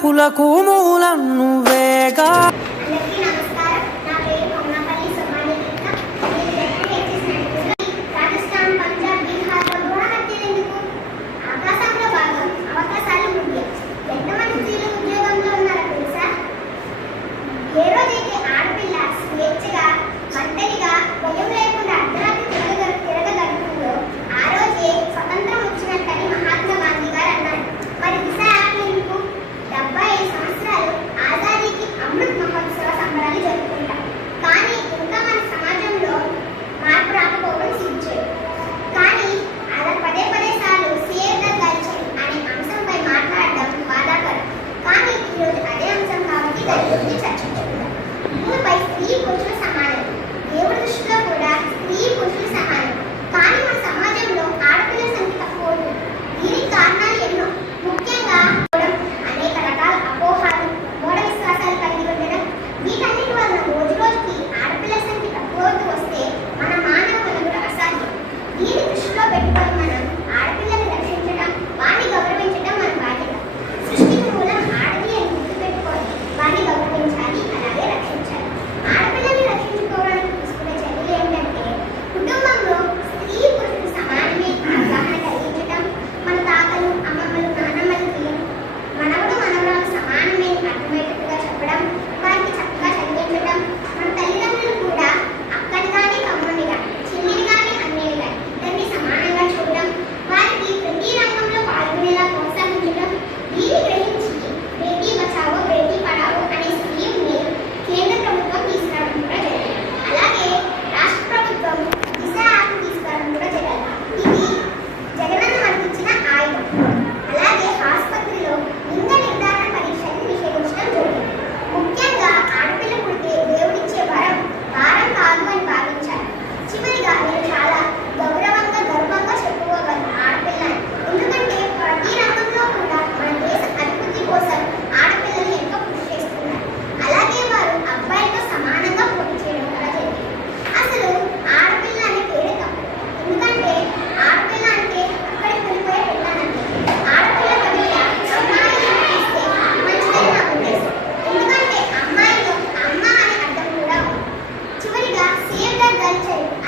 చూపులకు మూలం నువ్వేగా? స్త్రీ పురుషులు సమానం దేవుడి దృష్టిలో కూడా స్త్రీ పురుషులు సమానం కానీ I'll take